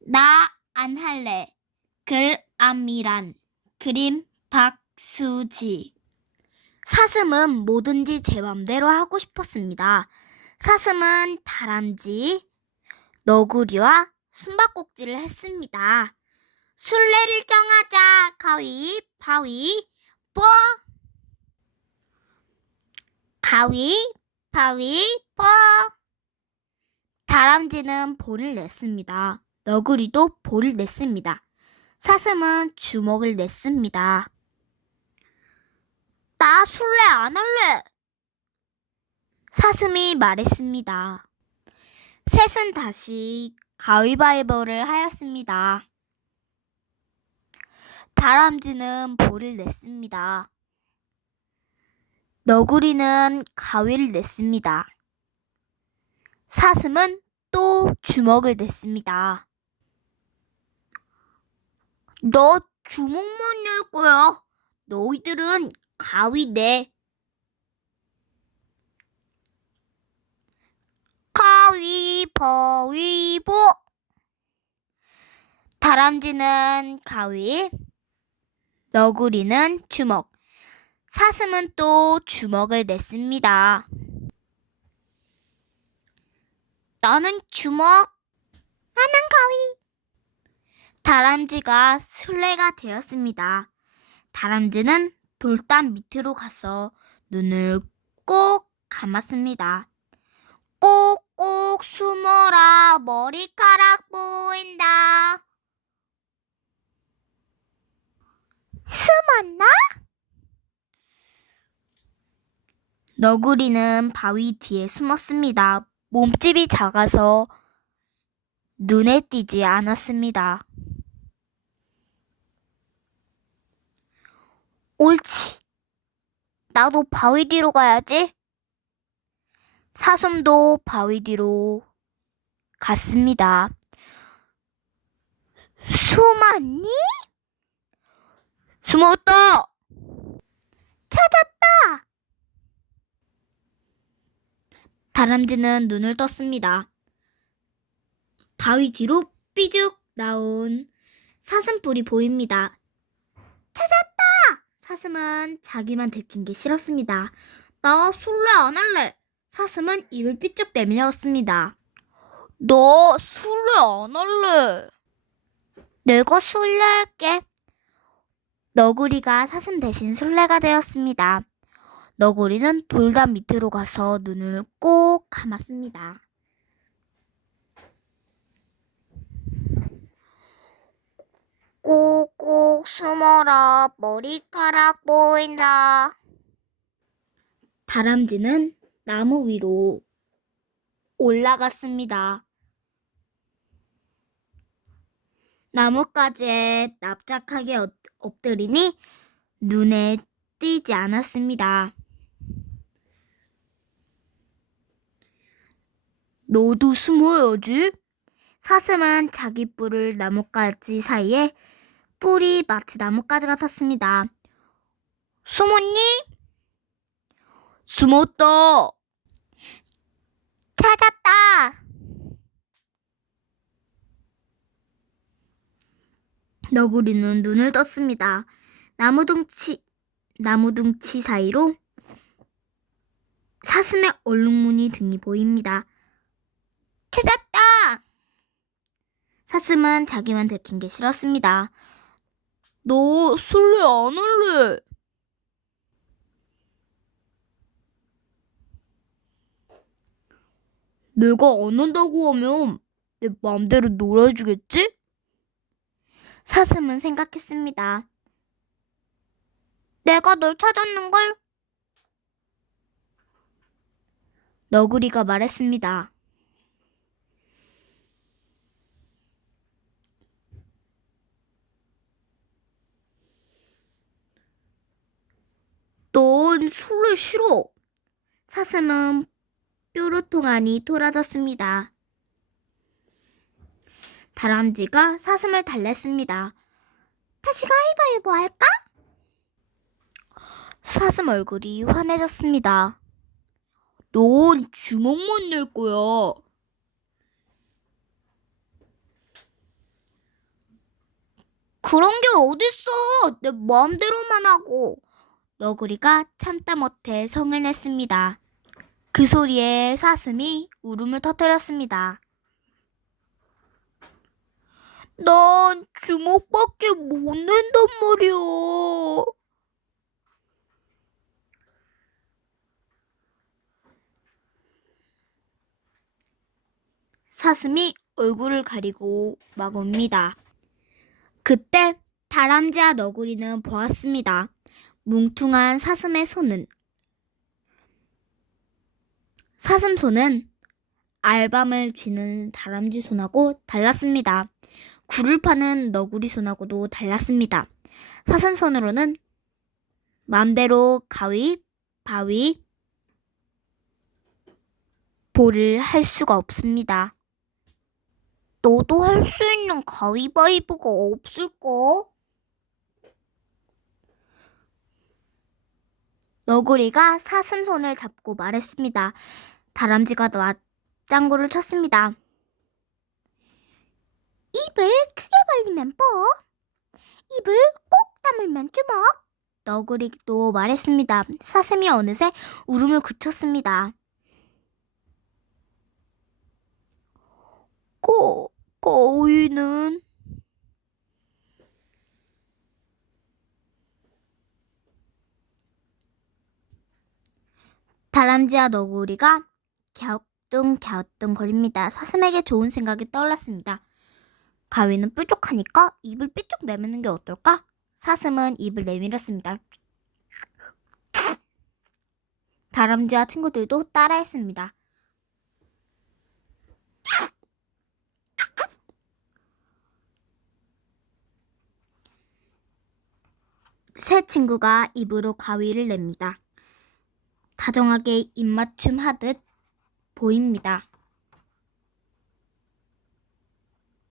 나 안 할래. 글 안미란. 그림 박수지. 사슴은 뭐든지 제 맘대로 하고 싶었습니다. 사슴은 다람쥐, 너구리와 숨바꼭질을 했습니다. 순례를 정하자. 가위, 바위, 뽀. 가위, 바위, 뽀. 다람쥐는 볼을 냈습니다. 너구리도 볼을 냈습니다. 사슴은 주먹을 냈습니다. 나 술래 안 할래. 사슴이 말했습니다. 셋은 다시 가위바위보를 하였습니다. 다람쥐는 볼을 냈습니다. 너구리는 가위를 냈습니다. 사슴은 또 주먹을 냈습니다. 너 주먹만 낼 거야. 너희들은 가위 내. 가위바위보. 다람쥐는 가위, 너구리는 주먹, 사슴은 또 주먹을 냈습니다. 나는 주먹, 나는 가위. 다람쥐가 술래가 되었습니다. 다람쥐는 돌담 밑으로 가서 눈을 꼭 감았습니다. 꼭꼭 숨어라 머리카락 보인다. 숨었나? 너구리는 바위 뒤에 숨었습니다. 몸집이 작아서 눈에 띄지 않았습니다. 옳지. 나도 바위 뒤로 가야지. 사슴도 바위 뒤로 갔습니다. 숨었니? 숨었다! 찾았다! 다람쥐는 눈을 떴습니다. 바위 뒤로 삐죽 나온 사슴뿔이 보입니다. 사슴은 자기만 들킨 게 싫었습니다. 나 술래 안 할래. 사슴은 입을 삐쭉 내밀었습니다. 너 술래 안 할래. 내가 술래 할게. 너구리가 사슴 대신 술래가 되었습니다. 너구리는 돌담 밑으로 가서 눈을 꼭 감았습니다. 꼭꼭 숨어라 머리카락 보인다. 다람쥐는 나무 위로 올라갔습니다. 나뭇가지에 납작하게 엎- 엎드리니 눈에 띄지 않았습니다. 너도 숨어야지. 사슴은 자기 뿔을 나뭇가지 사이에 뿔이 마치 나뭇가지 같았습니다. 숨었니? 숨었다. 찾았다. 너구리는 눈을 떴습니다. 나무둥치, 나무둥치 사이로 사슴의 얼룩무늬 등이 보입니다. 찾았다! 사슴은 자기만 들킨 게 싫었습니다. 너 술래 안 할래? 내가 안 한다고 하면 내 맘대로 놀아주겠지? 사슴은 생각했습니다. 내가 널 찾았는걸? 너구리가 말했습니다. 넌 술래 싫어. 사슴은 뾰루통 안이 토라졌습니다. 다람쥐가 사슴을 달랬습니다. 다시 가위바위보 할까? 사슴 얼굴이 환해졌습니다. 넌 주먹만 낼 거야. 그런 게 어딨어. 내 마음대로만 하고. 너구리가 참다 못해 성을 냈습니다. 그 소리에 사슴이 울음을 터뜨렸습니다. 난 주먹밖에 못 낸단 말이야. 사슴이 얼굴을 가리고 막 웁니다. 그때 다람쥐와 너구리는 보았습니다. 뭉퉁한 사슴의 손은 사슴 손은 알밤을 쥐는 다람쥐 손하고 달랐습니다. 굴을 파는 너구리 손하고도 달랐습니다. 사슴 손으로는 마음대로 가위, 바위, 볼을 할 수가 없습니다. 너도 할 수 있는 가위바위보가 없을까? 너구리가 사슴 손을 잡고 말했습니다. 다람쥐가 맞장구를 쳤습니다. 입을 크게 벌리면 뽀, 입을 꼭 다물면 주먹. 너구리도 말했습니다. 사슴이 어느새 울음을 그쳤습니다. 거, 거위는 다람쥐와 너구리가 갸우뚱갸우뚱 거립니다. 사슴에게 좋은 생각이 떠올랐습니다. 가위는 뾰족하니까 입을 삐쭉 내미는 게 어떨까? 사슴은 입을 내밀었습니다. 다람쥐와 친구들도 따라했습니다. 새 친구가 입으로 가위를 냅니다. 다정하게 입맞춤 하듯 보입니다.